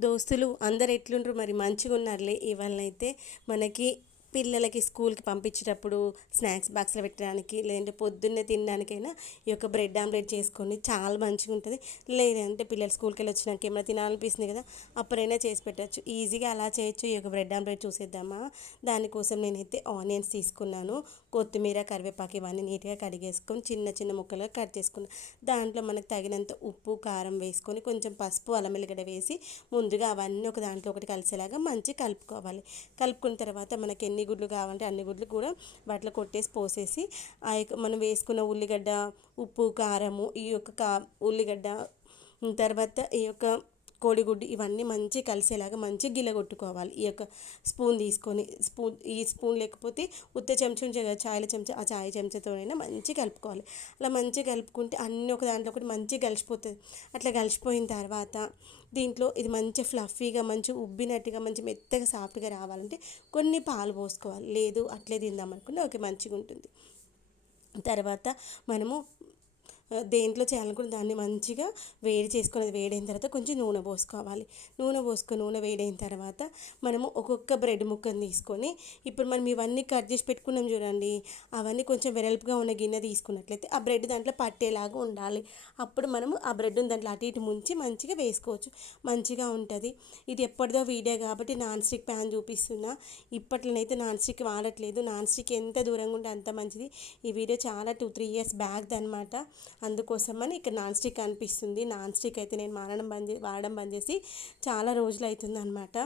దోస్తులు అందరు ఎట్లుండ్రు మరి? మంచిగా ఉన్నారులే ఇవాళ అయితే మనకి పిల్లలకి స్కూల్కి పంపించేటప్పుడు స్నాక్స్ బాక్స్లో పెట్టడానికి లేదంటే పొద్దున్నే తినడానికైనా ఈ యొక్క బ్రెడ్ ఆమ్లెట్ చేసుకోండి చాలా మంచిగా ఉంటుంది. లేదంటే పిల్లలు స్కూల్కి వెళ్ళి వచ్చినాక ఏమైనా తినాలనిపిస్తుంది కదా అప్పుడైనా చేసి పెట్టచ్చు. ఈజీగా అలా చేయొచ్చు. ఈ యొక్క బ్రెడ్ ఆమ్లెట్ చూసేద్దామా? దానికోసం నేనైతే ఆనియన్స్ తీసుకున్నాను. కొత్తిమీర కరివేపాకు ఇవన్నీ నీట్గా కడిగేసుకొని చిన్న చిన్న ముక్కలుగా కట్ చేసుకున్నాను దాంట్లో మనకు తగినంత ఉప్పు కారం వేసుకొని కొంచెం పసుపు అల్లం వెల్లిగడ్డ వేసి ముందుగా అవన్నీ ఒక దాంట్లో ఒకటి కలిసేలాగా మంచి కలుపుకోవాలి. కలుపుకున్న తర్వాత మనకి ఎన్ని గుడ్లు కావాలంటే అన్ని గుడ్లు కూడా వాటిలో కొట్టేసి పోసేసి ఆ యొక్క మనం వేసుకున్న ఉల్లిగడ్డ ఉప్పు కారము ఈ యొక్క కా ఉల్లిగడ్డ తర్వాత ఈ యొక్క కోడిగుడ్డు ఇవన్నీ మంచి కలిసేలాగా మంచి గిలగొట్టుకోవాలి ఈ యొక్క స్పూన్ తీసుకొని స్పూన్ ఈ స్పూన్ లేకపోతే ఉత్త చెంచా ఉంచే కదా చాయల చెంచా ఆ చాయ్ చెంచాతోనైనా మంచి కలుపుకోవాలి. అలా మంచిగా కలుపుకుంటే అన్నీ ఒక దాంట్లో ఒకటి మంచిగా కలిసిపోతుంది. అట్లా కలిసిపోయిన తర్వాత దీంట్లో ఇది మంచి ఫ్లఫీగా మంచి ఉబ్బినట్టుగా మంచి మెత్తగా సాఫ్ట్గా రావాలంటే కొన్ని పాలు పోసుకోవాలి. లేదు అట్లే తిందాం అనుకుంటే ఓకే మంచిగా ఉంటుంది తర్వాత మనము దేంట్లో చేయాలనుకుంటే దాన్ని మంచిగా వేడి చేసుకుని వేడైన తర్వాత కొంచెం నూనె పోసుకోవాలి. నూనె పోసుకొని నూనె వేడైన తర్వాత మనము ఒక్కొక్క బ్రెడ్ ముక్కను తీసుకొని ఇప్పుడు మనం ఇవన్నీ కట్ చేసి పెట్టుకున్నాం చూడండి. అవన్నీ కొంచెం వెరల్పుగా ఉన్న గిన్నె తీసుకున్నట్లయితే ఆ బ్రెడ్ దాంట్లో పట్టేలాగా ఉండాలి. అప్పుడు మనము ఆ బ్రెడ్ని దాంట్లో అటు ఇటు ముంచి మంచిగా వేసుకోవచ్చు. మంచిగా ఉంటుంది. ఇది ఎప్పటిదో వీడియో కాబట్టి నాన్ స్టిక్ ప్యాన్ చూపిస్తున్నా. ఇప్పట్లోనైతే నాన్ స్టిక్ వాడట్లేదు. నాన్ స్టిక్ ఎంత దూరంగా ఉంటే అంత మంచిది. ఈ వీడియో చాలా టూ త్రీ ఇయర్స్ బ్యాక్ అనమాట అందుకోసమని ఇక్కడ నాన్ స్టిక్ అనిపిస్తుంది. నాన్ స్టిక్ అయితే నేను మారడం బంద్ వాడడం బంద్ చేసి చాలా రోజులు అవుతుంది అనమాట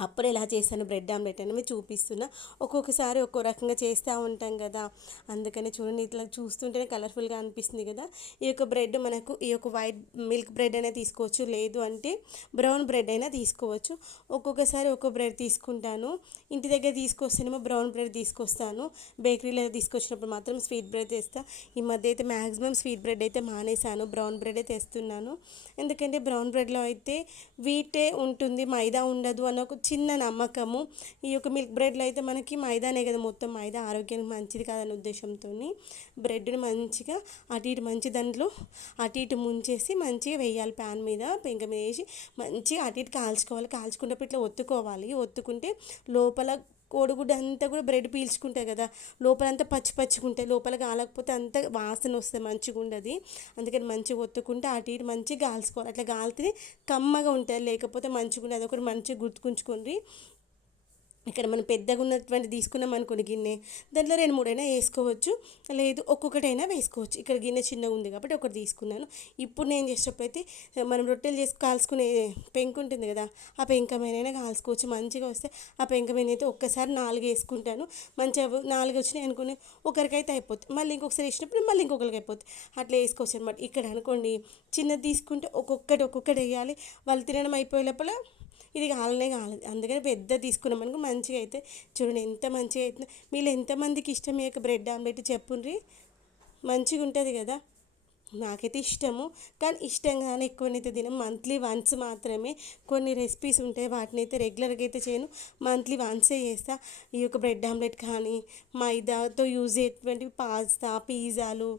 అప్పుడు ఎలా చేస్తాను బ్రెడ్ ఆమ్లెట్ అనేవి చూపిస్తున్నా. ఒక్కొక్కసారి ఒక్కో రకంగా చేస్తూ ఉంటాం కదా. అందుకని చూడండి ఇట్లా చూస్తుంటేనే కలర్ఫుల్గా అనిపిస్తుంది కదా. ఈ యొక్క బ్రెడ్ మనకు ఈ యొక్క వైట్ మిల్క్ బ్రెడ్ అయినా తీసుకోవచ్చు లేదు అంటే బ్రౌన్ బ్రెడ్ అయినా తీసుకోవచ్చు. ఒక్కొక్కసారి ఒక్కో బ్రెడ్ తీసుకుంటాను. ఇంటి దగ్గర తీసుకొస్తేనేమో బ్రౌన్ బ్రెడ్ తీసుకొస్తాను. బేకరీలో తీసుకొచ్చినప్పుడు మాత్రం స్వీట్ బ్రెడ్ తెస్తా. ఈ మధ్య అయితే మ్యాక్సిమం స్వీట్ బ్రెడ్ అయితే మానేశాను. బ్రౌన్ బ్రెడే తెస్తున్నాను. ఎందుకంటే బ్రౌన్ బ్రెడ్లో అయితే వీటే ఉంటుంది మైదా ఉండదు అని ఒక చిన్న నమ్మకము. ఈ యొక్క మిల్క్ బ్రెడ్లో అయితే మనకి మైదానే కదా మొత్తం. మైదా ఆరోగ్యానికి మంచిది కాదనే ఉద్దేశంతో బ్రెడ్ని మంచిగా అటు ఇటు మంచి దాంట్లో అటు ఇటు ముంచేసి మంచిగా వేయాలి ప్యాన్ మీద పెంక మీద వేసి మంచిగా అటు ఇటు కాల్చుకోవాలి. కాల్చుకున్నప్పుడు ఇట్లా ఒత్తుకోవాలి. ఒత్తుకుంటే లోపల కోడిగుడ్డు అంతా కూడా బ్రెడ్ పీల్చుకుంటాయి కదా. లోపలంతా పచ్చి పచ్చిగుంటాయి. లోపల కాలకపోతే అంత వాసన వస్తుంది. మంచిగా ఉండదు. అందుకని మంచిగా ఒత్తుకుంటే అటు ఇటు మంచిగా కాల్చుకోవాలి అట్లా కాలితే కమ్మగా ఉంటుంది లేకపోతే మంచిగా ఉండదు. అదొకటి మంచిగా గుర్తుకుంచుకోండి ఇక్కడ మనం పెద్దగా ఉన్నటువంటి తీసుకున్నాం అనుకోండి గిన్నె దాంట్లో రెండు మూడైనా వేసుకోవచ్చు. లేదు ఒక్కొక్కటైనా వేసుకోవచ్చు. ఇక్కడ గిన్నె చిన్నగా ఉంది కాబట్టి ఒకటి తీసుకున్నాను. ఇప్పుడు నేను చేసేటప్పుడైతే మనం రొట్టెలు చేసి కాల్చుకునే పెంకు ఉంటుంది కదా ఆ పెంక మీదైనా కాల్చుకోవచ్చు. మంచిగా వస్తే ఆ పెంక మీద అయితే ఒక్కసారి నాలుగు వేసుకుంటాను. మంచిగా నాలుగు వచ్చినాయి అనుకుని ఒకరికైతే అయిపోతుంది. మళ్ళీ ఇంకొకసారి వేసినప్పుడు మళ్ళీ ఇంకొకరికి అయిపోతుంది. అట్లా వేసుకోవచ్చు అనమాట ఇక్కడ అనుకోండి చిన్నది తీసుకుంటే ఒక్కొక్కటి ఒక్కొక్కటి వేయాలి. వాళ్ళు తినడం అయిపోయే లోపల ఇది కాలనే కాలేదు. అందుకని పెద్ద తీసుకున్నాం అనుకో మంచిగా అయితే. చూడండి ఎంత మంచిగా అవుతుంది మీరు ఎంతమందికి ఇష్టం యొక్క బ్రెడ్ ఆమ్లెట్ చెప్పుండ్రి? మంచిగా ఉంటుంది కదా. నాకైతే ఇష్టము. కానీ ఇష్టంగానే ఎక్కువనైతే తినం. మంత్లీ వన్స్ మాత్రమే కొన్ని రెసిపీస్ ఉంటాయి. వాటిని అయితే రెగ్యులర్గా అయితే చేయను. మంత్లీ వన్సే చేస్తా. ఈ యొక్క బ్రెడ్ ఆమ్లెట్ కానీ మైదాతో యూజ్ అయ్యేటువంటి పాస్తా పిజ్జాలు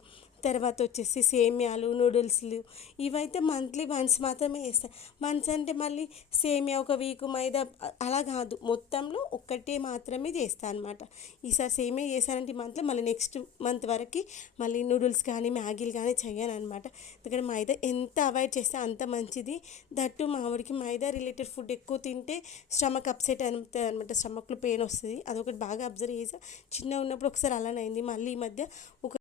తర్వాత వచ్చేసి సేమియాలు నూడిల్స్లు ఇవైతే మంత్లీ వన్స్ మాత్రమే వేస్తాను వన్స్ అంటే మళ్ళీ సేమియా ఒక వీక్ మైదా అలా కాదు. మొత్తంలో ఒక్కటే మాత్రమే చేస్తాను అనమాట ఈసారి సేమియా చేశానంటే ఈ మంత్లో మళ్ళీ నెక్స్ట్ మంత్ వరకు మళ్ళీ నూడిల్స్ కానీ మ్యాగీలు కానీ చేయను అనమాట ఎందుకంటే మైదా ఎంత అవాయిడ్ చేస్తే అంత మంచిది. దట్టు మామిడికి మైదా రిలేటెడ్ ఫుడ్ ఎక్కువ తింటే స్టమక్ అప్సెట్ అవుతుంది అనమాట స్టమక్లో పెయిన్ వస్తుంది. అదొకటి బాగా అబ్జర్వ్ చేసా. చిన్న ఉన్నప్పుడు ఒకసారి అలానే అయింది. మళ్ళీ ఈ మధ్య ఒక